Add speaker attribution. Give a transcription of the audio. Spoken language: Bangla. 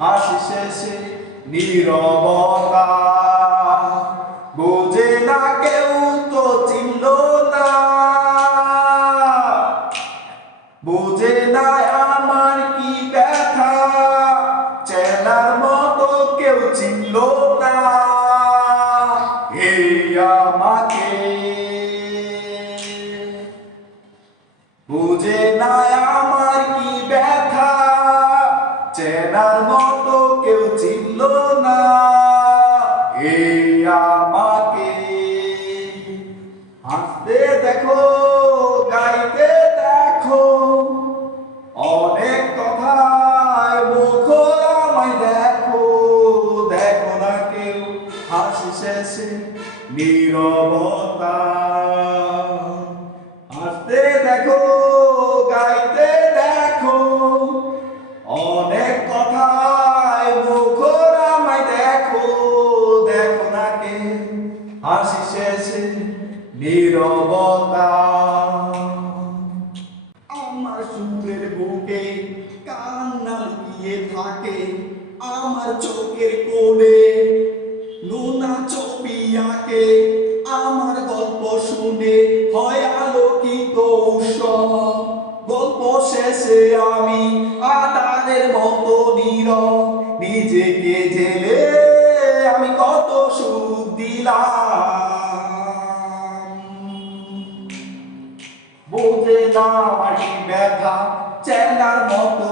Speaker 1: হাসি শেষে নীরবতা। বোঝে না কেউ তো চিনল না বোঝে না আমার কি ব্যথা। চেনার মতো কেউ চিনল না এই আমাকে। বুঝে না চেনার মতো কেউ চিনল না। এই আমাকে। হাসতে দেখো, গাইতে দেখো। অনেক কথায় মুখর আমায় দেখো। দেখো না কেউ হাসি শেষে নীরবতা হাসি শেষে আমার বুকে কান্না লুকিয়ে থাকে, আমার চোখের কোণে নোনা ছবি আঁকে, আমার গল্প শুনে হয় আলোকিত গল্প শেষে আমি আদারের মতো নীরব, নিজেকে জেলে আমি কত সুখ দিলাম বোঝে না মাটি ব্যথা চেনার মতো